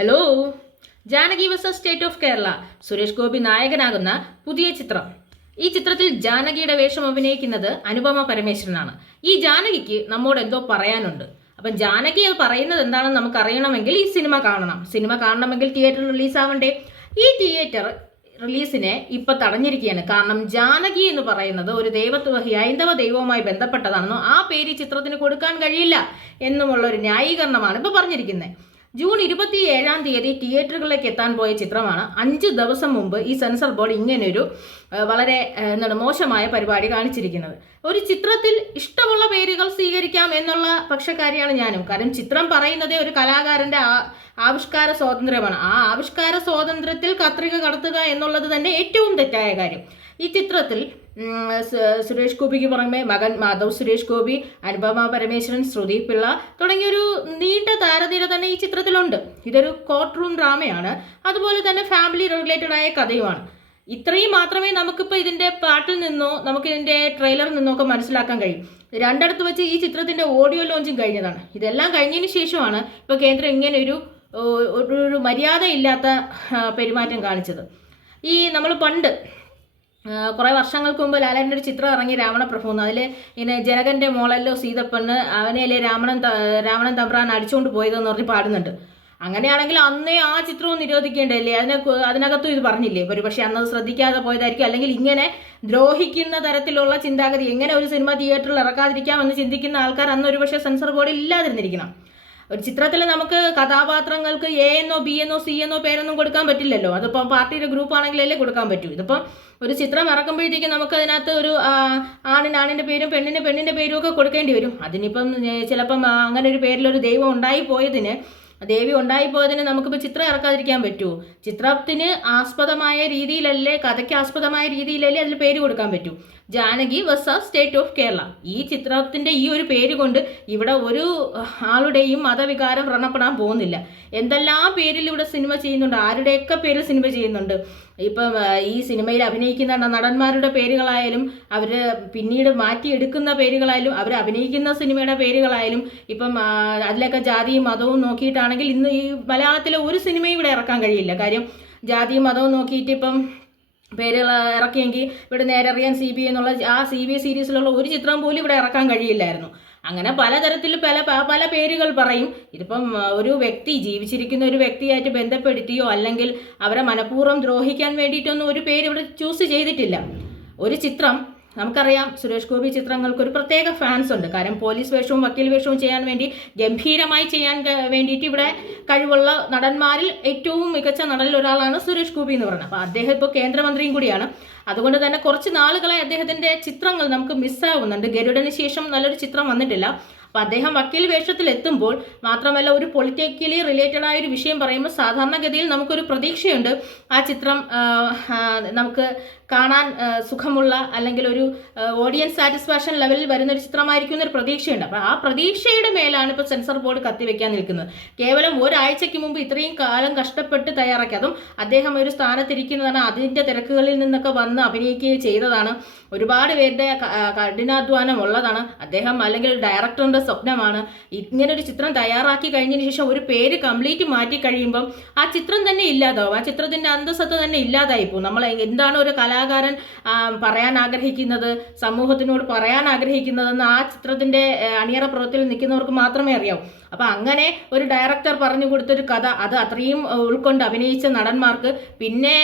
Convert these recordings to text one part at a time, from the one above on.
Hello. Janaki versus state of Kerala, Suresh Gopi നായകനാകുന്ന പുതിയ ചിത്രം. ഈ ചിത്രത്തിൽ ജാനകിയുടെ വേഷം അഭിനയിക്കുന്നത് അനുപമ പരമേശ്വരനാണ്. ഈ ജാനകിക്ക് നമ്മോട് എന്തോ പറയാനുണ്ട്. അപ്പം ജാനകി അത് പറയുന്നത് എന്താണെന്ന് നമുക്ക് അറിയണമെങ്കിൽ ഈ സിനിമ കാണണം. സിനിമ കാണണമെങ്കിൽ തിയേറ്ററിൽ റിലീസാവണ്ടേ? ഈ തിയേറ്റർ റിലീസിനെ ഇപ്പൊ തടഞ്ഞിരിക്കുകയാണ്. കാരണം ജാനകി എന്ന് പറയുന്നത് ഒരു ഹൈന്ദവ ദൈവവുമായി ബന്ധപ്പെട്ടതാണെന്നോ ആ പേര് ചിത്രത്തിന് കൊടുക്കാൻ കഴിയില്ല എന്നുമുള്ള ഒരു ന്യായീകരണമാണ് ഇപ്പൊ പറഞ്ഞിരിക്കുന്നത്. ജൂൺ 27 തിയേറ്ററുകളിലേക്ക് എത്താൻ പോയ ചിത്രമാണ് 5 ദിവസം മുമ്പ് ഈ സെൻസർ ബോർഡ് ഇങ്ങനെയൊരു വളരെ മോശമായ പരിപാടി കാണിച്ചിരിക്കുന്നത്. ഒരു ചിത്രത്തിൽ ഇഷ്ടമുള്ള പേരുകൾ സ്വീകരിക്കാം എന്നുള്ള പക്ഷക്കാരിയാണ് ഞാനും. കാരണം ചിത്രം പറയുന്നത് ഒരു കലാകാരന്റെ ആവിഷ്കാര സ്വാതന്ത്ര്യമാണ്. ആ ആവിഷ്കാര സ്വാതന്ത്ര്യത്തിൽ കത്രിക കടത്തുക എന്നുള്ളത് തന്നെ ഏറ്റവും തെറ്റായ കാര്യം. ഈ ചിത്രത്തിൽ സുരേഷ് ഗോപിക്ക് പുറമെ മകൻ മാധവ് സുരേഷ് ഗോപി, അനുപമ പരമേശ്വരൻ, ശ്രുതി പിള്ള തുടങ്ങിയൊരു നീണ്ട താരനിര തന്നെ ഈ ചിത്രത്തിലുണ്ട്. ഇതൊരു കോർട്ട് റൂം ഡ്രാമയാണ്. അതുപോലെ തന്നെ ഫാമിലി റിലേറ്റഡ് ആയ കഥയുമാണ്. ഇത്രയും മാത്രമേ നമുക്കിപ്പോൾ ഇതിൻ്റെ പാട്ടിൽ നിന്നോ നമുക്ക് ഇതിൻ്റെ ട്രെയിലറിൽ നിന്നോ ഒക്കെ മനസ്സിലാക്കാൻ കഴിയും. രണ്ടിടത്ത് വെച്ച് ഈ ചിത്രത്തിൻ്റെ ഓഡിയോ ലോഞ്ചിങ് കഴിഞ്ഞതാണ്. ഇതെല്ലാം കഴിഞ്ഞതിന് ശേഷമാണ് ഇപ്പോൾ കേന്ദ്രം ഇങ്ങനെ ഒരു മര്യാദയില്ലാത്ത പെരുമാറ്റം കാണിച്ചത്. ഈ നമ്മൾ പണ്ട് കുറേ വർഷങ്ങൾക്ക് മുമ്പ് ലാലേട്ടൻ്റെ ഒരു ചിത്രം ഇറങ്ങി, രാവണപ്രഭു എന്ന്. അതിൽ ഇങ്ങനെ ജനകൻ്റെ മോളല്ലോ സീതപ്പണ്ണ്, അവനെയല്ലേ രാവണൻ തമ്പ്രാൻ അടിച്ചുകൊണ്ട് പോയതെന്ന് പറഞ്ഞ് പാടുന്നുണ്ട്. അങ്ങനെയാണെങ്കിൽ അന്നേ ആ ചിത്രവും നിരോധിക്കേണ്ടതല്ലേ? അതിനകത്തും ഇത് പറഞ്ഞില്ലേ? പക്ഷേ അന്നത് ശ്രദ്ധിക്കാതെ പോയതായിരിക്കും. അല്ലെങ്കിൽ ഇങ്ങനെ ദ്രോഹിക്കുന്ന തരത്തിലുള്ള ചിന്താഗതി എങ്ങനെ ഒരു സിനിമ തിയേറ്ററിൽ ഇറക്കാതിരിക്കാമെന്ന് ചിന്തിക്കുന്ന ആൾക്കാർ അന്ന് ഒരുപക്ഷെ സെൻസർ ബോർഡിൽ ഇല്ലാതിരുന്നിരിക്കണം. ഒരു ചിത്രത്തിൽ നമുക്ക് കഥാപാത്രങ്ങൾക്ക് എ എന്നോ ബി എന്നോ സി എന്നോ പേരൊന്നും കൊടുക്കാൻ പറ്റില്ലല്ലോ. അതിപ്പം പാർട്ടിയുടെ ഗ്രൂപ്പ് ആണെങ്കിലല്ലേ കൊടുക്കാൻ പറ്റൂ. ഇതിപ്പം ഒരു ചിത്രം ഇറക്കുമ്പോഴത്തേക്കും നമുക്ക് അതിനകത്ത് ഒരു ആണിൻ്റെ പേരും പെണ്ണിൻ്റെ പേരും ഒക്കെ കൊടുക്കേണ്ടി വരും. അതിനിപ്പം ചിലപ്പം അങ്ങനെ ഒരു പേരിലൊരു ദേവി ഉണ്ടായിപ്പോയതിന് നമുക്കിപ്പോൾ ചിത്രം ഇറക്കാതിരിക്കാൻ പറ്റുമോ? ചിത്രത്തിന് ആസ്പദമായ രീതിയിലല്ലേ, കഥയ്ക്ക് ആസ്പദമായ രീതിയിലല്ലേ അതിൽ പേര് കൊടുക്കാൻ പറ്റൂ. Janaki versus state of Kerala. ഈ ചിത്രത്തിൻ്റെ ഈ ഒരു പേര് കൊണ്ട് ഇവിടെ ഒരു ആളുടെയും മതവികാരം വ്രണപ്പെടാൻ പോകുന്നില്ല. എന്തെല്ലാം പേരിൽ ഇവിടെ സിനിമ ചെയ്യുന്നുണ്ട്, ആരുടെയൊക്കെ പേരിൽ സിനിമ ചെയ്യുന്നുണ്ട്. ഇപ്പം ഈ സിനിമയിൽ അഭിനയിക്കുന്ന നടന്മാരുടെ പേരുകളായാലും അവർ പിന്നീട് മാറ്റിയെടുക്കുന്ന പേരുകളായാലും അവർ അഭിനയിക്കുന്ന സിനിമയുടെ പേരുകളായാലും ഇപ്പം അതിലൊക്കെ ജാതിയും മതവും നോക്കിയിട്ടാണെങ്കിൽ ഇന്ന് ഈ മലയാളത്തിലെ ഒരു സിനിമയും ഇവിടെ ഇറക്കാൻ കഴിയില്ല. കാര്യം ജാതിയും മതവും നോക്കിയിട്ട് ഇപ്പം പേരുകൾ ഇറക്കിയെങ്കിൽ ഇവിടെ നേരറിയാൻ CB എന്നുള്ള ആ CB സീരീസിലുള്ള ഒരു ചിത്രം പോലും ഇവിടെ ഇറക്കാൻ കഴിയില്ലായിരുന്നു. അങ്ങനെ പലതരത്തിൽ പല പേരുകൾ പറയും. ഇതിപ്പം ഒരു വ്യക്തി ജീവിച്ചിരിക്കുന്ന ഒരു വ്യക്തിയായിട്ട് ബന്ധപ്പെടുത്തിയോ അല്ലെങ്കിൽ അവരെ മനഃപൂർവ്വം ദ്രോഹിക്കാൻ വേണ്ടിയിട്ടൊന്നും ഒരു പേര് ഇവിടെ ചൂസ് ചെയ്തിട്ടില്ല. ഒരു ചിത്രം നമുക്കറിയാം, സുരേഷ് ഗോപി ചിത്രങ്ങൾക്ക് ഒരു പ്രത്യേക ഫാൻസ് ഉണ്ട്. കാരണം പോലീസ് വേഷവും വക്കീൽ വേഷവും ചെയ്യാൻ വേണ്ടി ഗംഭീരമായി ചെയ്യാൻ വേണ്ടിയിട്ട് ഇവിടെ കഴിവുള്ള നടന്മാരിൽ ഏറ്റവും മികച്ച നടനിൽ ഒരാളാണ് സുരേഷ് ഗോപി എന്ന് പറയുന്നത്. അപ്പോൾ അദ്ദേഹം ഇപ്പോൾ കേന്ദ്രമന്ത്രിയും കൂടിയാണ്. അതുകൊണ്ട് തന്നെ കുറച്ച് നാളുകളായി അദ്ദേഹത്തിൻ്റെ ചിത്രങ്ങൾ നമുക്ക് മിസ്സാവുന്നുണ്ട്. ഗരുഡന് ശേഷം നല്ലൊരു ചിത്രം വന്നിട്ടില്ല. അപ്പോൾ അദ്ദേഹം വക്കീൽ വേഷത്തിൽ എത്തുമ്പോൾ മാത്രമല്ല ഒരു പൊളിറ്റിക്കലി റിലേറ്റഡ് ആയ ഒരു വിഷയം പറയുമ്പോൾ സാധാരണഗതിയിൽ നമുക്കൊരു പ്രതീക്ഷയുണ്ട് ആ ചിത്രം നമുക്ക് കാണാൻ സുഖമുള്ള അല്ലെങ്കിൽ ഒരു ഓഡിയൻസ് സാറ്റിസ്ഫാക്ഷൻ ലെവലിൽ വരുന്നൊരു ചിത്രമായിരിക്കും എന്നൊരു പ്രതീക്ഷയുണ്ട്. അപ്പോൾ ആ പ്രതീക്ഷയുടെ മേലാണ് ഇപ്പോൾ സെൻസർ ബോർഡ് കത്തിവെക്കാൻ നിൽക്കുന്നത്. കേവലം ഒരാഴ്ചയ്ക്ക് മുമ്പ് ഇത്രയും കാലം കഷ്ടപ്പെട്ട് തയ്യാറാക്കി, അതും അദ്ദേഹം ഒരു സ്ഥാനത്തിരിക്കുന്നതാണ്, അതിൻ്റെ തിരക്കുകളിൽ നിന്നൊക്കെ വന്ന് അഭിനയിക്കുകയും ചെയ്തതാണ്. ഒരുപാട് പേരുടെ കഠിനാധ്വാനം ഉള്ളതാണ്. അദ്ദേഹം അല്ലെങ്കിൽ ഡയറക്ടറിൻ്റെ സ്വപ്നമാണ്. ഇങ്ങനൊരു ചിത്രം തയ്യാറാക്കി കഴിഞ്ഞതിന് ശേഷം ഒരു പേര് കംപ്ലീറ്റ് മാറ്റി കഴിയുമ്പം ആ ചിത്രം തന്നെ ഇല്ലാതാവും. ആ ചിത്രത്തിൻ്റെ അന്തസ്സത്ത തന്നെ ഇല്ലാതായിപ്പോവും. നമ്മൾ എന്താണ് ഒരു കലാകാരൻ പറയാൻ ആഗ്രഹിക്കുന്നത്, സമൂഹത്തിനോട് പറയാൻ ആഗ്രഹിക്കുന്നതെന്ന് ആ ചിത്രത്തിൻ്റെ അണിയറ പ്രവർത്തനത്തിൽ നിൽക്കുന്നവർക്ക് മാത്രമേ അറിയാവൂ. അപ്പം അങ്ങനെ ഒരു ഡയറക്ടർ പറഞ്ഞു കൊടുത്തൊരു കഥ അത് അത്രയും ഉൾക്കൊണ്ട് അഭിനയിച്ച നടന്മാർക്ക് പിന്നെ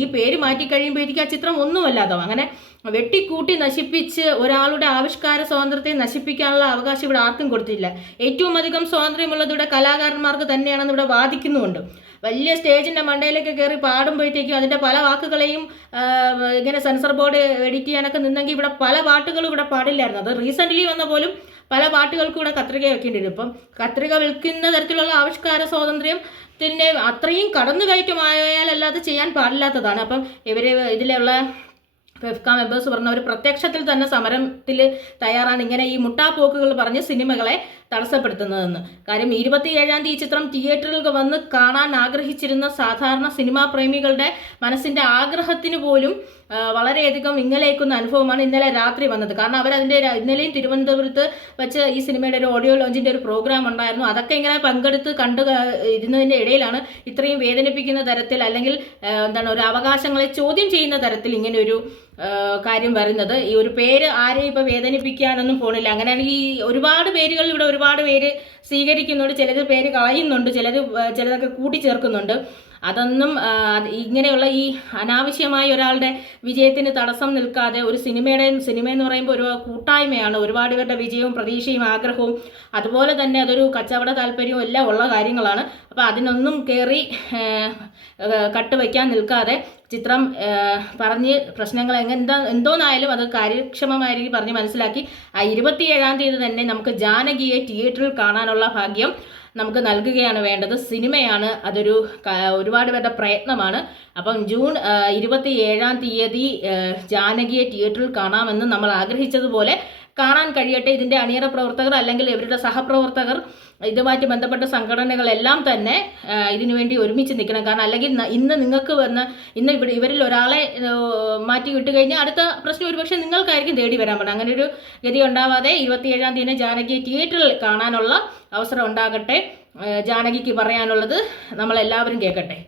ഈ പേര് മാറ്റി കഴിയുമ്പോഴേക്കും ആ ചിത്രം ഒന്നുമല്ലാതാവും. അങ്ങനെ വെട്ടിക്കൂട്ടി നശിപ്പിച്ച് ഒരാളുടെ ആവിഷ്കാര സ്വാതന്ത്ര്യത്തെ നശിപ്പിക്കാനുള്ള അവകാശം ഇവിടെ ആർക്കും കൊടുത്തില്ല. ഏറ്റവും അധികം സ്വാതന്ത്ര്യമുള്ളത് ഇവിടെ കലാകാരന്മാർക്ക് തന്നെയാണെന്ന് ഇവിടെ വാദിക്കുന്നുമുണ്ട്. വലിയ സ്റ്റേജിൻ്റെ മണ്ടയിലേക്ക് കയറി പാടുമ്പോഴത്തേക്കും അതിൻ്റെ പല വാക്കുകളെയും ഇങ്ങനെ സെൻസർ ബോർഡ് എഡിറ്റ് ചെയ്യാനൊക്കെ നിന്നെങ്കിൽ ഇവിടെ പല പാട്ടുകളും ഇവിടെ പാടില്ലായിരുന്നു. അത് റീസെൻ്റ്ലി വന്ന പോലും പല പാട്ടുകൾക്കും ഇവിടെ കത്രിക വെക്കേണ്ടി വരും. ഇപ്പം കത്രിക വിൽക്കുന്ന തരത്തിലുള്ള ആവിഷ്കാര സ്വാതന്ത്ര്യത്തിൻ്റെ അത്രയും കടന്നുകയറ്റമായാലല്ലാതെ ചെയ്യാൻ പാടില്ലാത്തതാണ്. അപ്പം ഇതിലുള്ള ഫെഫ്ക മെമ്പേഴ്സ് പറഞ്ഞ ഒരു പ്രത്യക്ഷത്തിൽ തന്നെ സമരത്തിൽ തയ്യാറാണ്. ഇങ്ങനെ ഈ മുട്ടാപ്പോക്കുകൾ പറഞ്ഞ് സിനിമകളെ തടസ്സപ്പെടുത്തുന്നതെന്ന്. കാര്യം 27-ാം തീയതി ഈ ചിത്രം തിയേറ്ററിൽ വന്ന് കാണാൻ ആഗ്രഹിച്ചിരുന്ന സാധാരണ സിനിമാ പ്രേമികളുടെ മനസ്സിൻ്റെ ആഗ്രഹത്തിന് പോലും വളരെയധികം വിങ്ങലേക്കുന്ന അനുഭവമാണ് ഇന്നലെ രാത്രി വന്നത്. കാരണം അവരതിൻ്റെ ഇന്നലെയും തിരുവനന്തപുരത്ത് വെച്ച് ഈ സിനിമയുടെ ഒരു ഓഡിയോ ലോഞ്ചിൻ്റെ ഒരു പ്രോഗ്രാം ഉണ്ടായിരുന്നു. അതൊക്കെ ഇങ്ങനെ പങ്കെടുത്ത് ഇരുന്നതിൻ്റെ ഇടയിലാണ് ഇത്രയും വേദനിപ്പിക്കുന്ന തരത്തിൽ അല്ലെങ്കിൽ ഒരു അവകാശങ്ങളെ ചോദ്യം ചെയ്യുന്ന തരത്തിൽ ഇങ്ങനെ ഒരു കാര്യം വരുന്നത്. ഈ ഒരു പേര് ആരെയും ഇപ്പോൾ വേദനിപ്പിക്കാനൊന്നും പോണില്ല. അങ്ങനെയാണെങ്കിൽ ഈ ഒരുപാട് പേരുകൾ ഇവിടെ ഒരുപാട് പേര് സ്വീകരിക്കുന്നുണ്ട്, ചിലർ പേര് കളയുന്നുണ്ട്, ചിലതൊക്കെ കൂട്ടിച്ചേർക്കുന്നുണ്ട്. അതൊന്നും ഇങ്ങനെയുള്ള ഈ അനാവശ്യമായ ഒരാളുടെ വിജയത്തിന് തടസ്സം നിൽക്കാതെ ഒരു സിനിമയെന്ന് പറയുമ്പോൾ ഒരു കൂട്ടായ്മയാണ്. ഒരുപാട് പേരുടെ വിജയവും പ്രതീക്ഷയും ആഗ്രഹവും അതുപോലെ തന്നെ അതൊരു കച്ചവട താല്പര്യവും എല്ലാം ഉള്ള കാര്യങ്ങളാണ്. അപ്പോൾ അതിനൊന്നും കയറി കട്ടുവയ്ക്കാൻ നിൽക്കാതെ ചിത്രം പറഞ്ഞ് പ്രശ്നങ്ങൾ എന്തോന്നായാലും അത് കാര്യക്ഷമമായ രീതിയിൽ പറഞ്ഞ് മനസ്സിലാക്കി 27-ാം തീയതി തന്നെ നമുക്ക് ജാനകിയെ തിയേറ്ററിൽ കാണാനുള്ള ഭാഗ്യം നമുക്ക് നൽകുകയാണ് വേണ്ടത്. സിനിമയാണ്, അതൊരു ഒരുപാട് പേരുടെ പ്രയത്നമാണ്. അപ്പം ജൂൺ 27-ാം തീയതി ജാനകിയെ തിയേറ്ററിൽ കാണാമെന്ന് നമ്മൾ ആഗ്രഹിച്ചതുപോലെ കാണാൻ കഴിയട്ടെ. ഇതിൻ്റെ അണിയറ പ്രവർത്തകർ അല്ലെങ്കിൽ ഇവരുടെ സഹപ്രവർത്തകർ, ഇതുമായിട്ട് ബന്ധപ്പെട്ട സംഘടനകളെല്ലാം തന്നെ ഇതിനുവേണ്ടി ഒരുമിച്ച് നിൽക്കണം. കാരണം അല്ലെങ്കിൽ ഇന്ന് ഇവരിൽ ഒരാളെ മാറ്റി വിട്ട് കഴിഞ്ഞാൽ അടുത്ത പ്രശ്നം ഒരുപക്ഷെ നിങ്ങൾക്കായിരിക്കും തേടി വരാൻ പറ്റും. അങ്ങനെ ഒരു ഗതി ഉണ്ടാവാതെ 27-ാം തീയതി ജാനകിയെ തിയേറ്ററിൽ കാണാനുള്ള അവസരം ഉണ്ടാകട്ടെ. ജാനകിക്ക് പറയാനുള്ളത് നമ്മളെല്ലാവരും കേൾക്കട്ടെ.